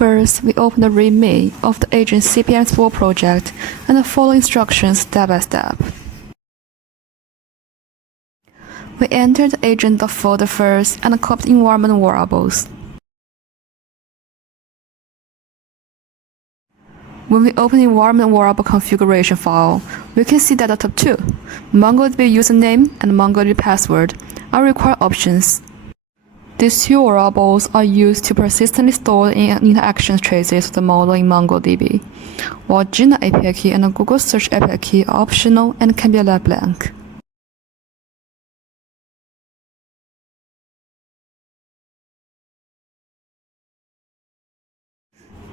First, we open the README of the AgentCPM-Explore project and follow instructions step by step. We enter the agent folder first and copy the environment variables. When we open the environment variable configuration file, we can see that the top two, MongoDB username and MongoDB password, are required options. These two variables are used to persistently store the interaction traces of the model in MongoDB, while Gina API key and Google Search API key are optional and can be left blank.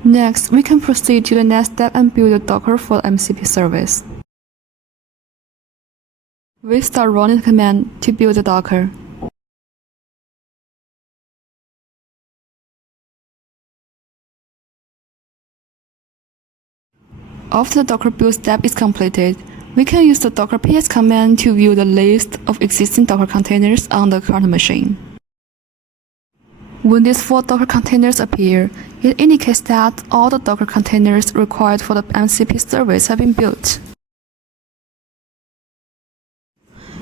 Next, we can proceed to the next step and build a Docker for the MCP service. We start running the command to build the Docker. After the Docker build step is completed, we can use the Docker ps command to view the list of existing Docker containers on the current machine. When these 4 Docker containers appear, it indicates that all the Docker containers required for the MCP service have been built.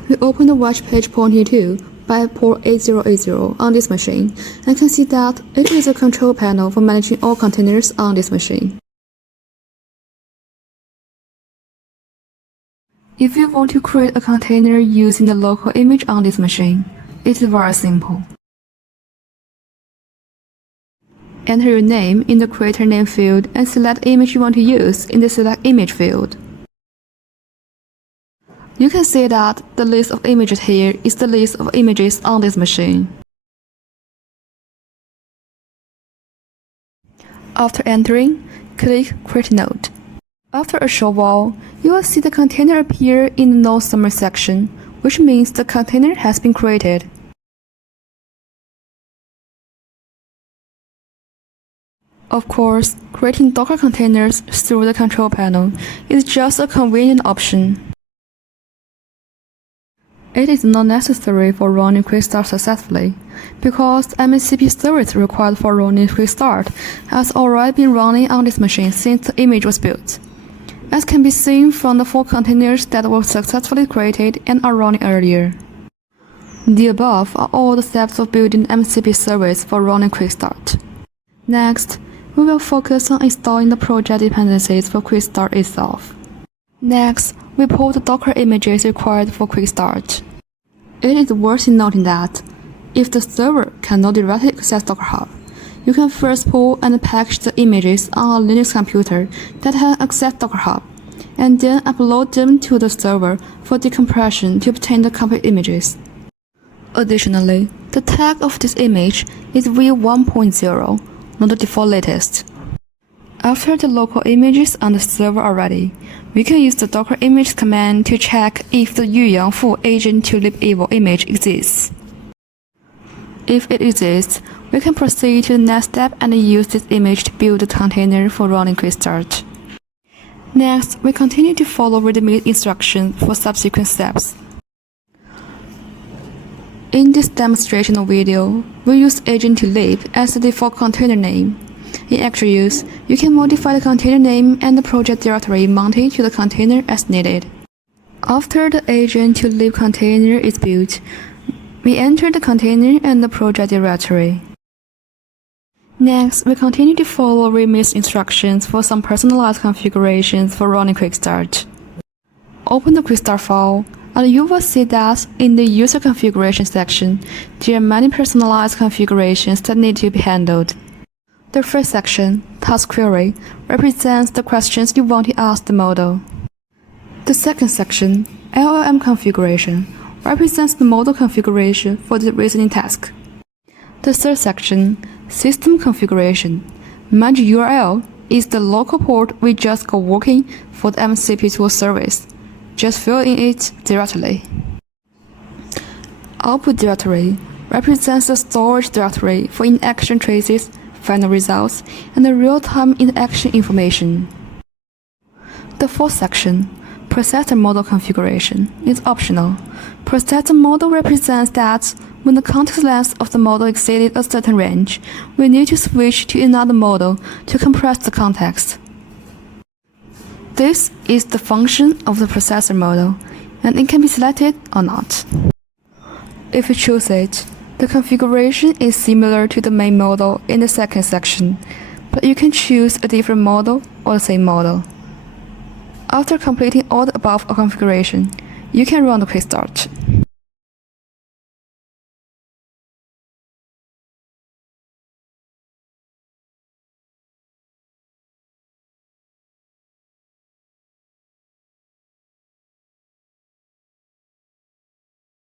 We open the watch page pointing to by port 8080 on this machine and can see that it is a control panel for managing all containers on this machine. If you want to create a container using the local image on this machine, it is very simple. Enter your name in the creator name field and select the image you want to use in the select image field. You can see that the list of images here is the list of images on this machine. After entering, click Create Node. After a short while, you will see the container appear in the Node Summary section, which means the container has been created. Of course, creating Docker containers through the control panel is just a convenient option. It is not necessary for running Quick Start successfully, because the MCP service required for running Quick Start has already been running on this machine since the image was built, as can be seen from the 4 containers that were successfully created and are running earlier. The above are all the steps of building MCP service for running Quick Start. Next, we will focus on installing the project dependencies for Quick Start itself. Next, we pull the Docker images required for Quick Start. It is worth noting that if the server cannot directly access Docker Hub, you can first pull and package the images on a Linux computer that has access Docker Hub, and then upload them to the server for decompression to obtain the complete images. Additionally, the tag of this image is v1.0, not the default latest. After the local images on the server are ready, we can use the Docker image command to check if the Yuyang full agent to libEvil image exists. If it exists, we can proceed to the next step and use this image to build the container for running Quick Start. Next, we continue to follow readme instructions for subsequent steps. In this demonstration video, we use agent.lib as the default container name. In actual use, you can modify the container name and the project directory mounted to the container as needed. After the agent.lib container is built, we enter the container and the project directory. Next, we continue to follow readme instructions for some personalized configurations for running Quick Start. Open the Quick Start file, and you will see that in the user configuration section, there are many personalized configurations that need to be handled. The first section, Task Query, represents the questions you want to ask the model. The second section, LLM Configuration, represents the model configuration for the reasoning task. The third section, System Configuration, manage URL, is the local port we just got working for the MCP tool service. Just fill in it directly. Output Directory represents the storage directory for in-action traces, final results, and the real-time interaction information. The fourth section, Processor Model Configuration, is optional. Processor model represents that When the context length of the model exceeded a certain range, we need to switch to another model to compress the context. This is the function of the processor model, and it can be selected or not. If you choose it, the configuration is similar to the main model in the second section, but you can choose a different model or the same model. After completing all the above configuration, you can run the quick start.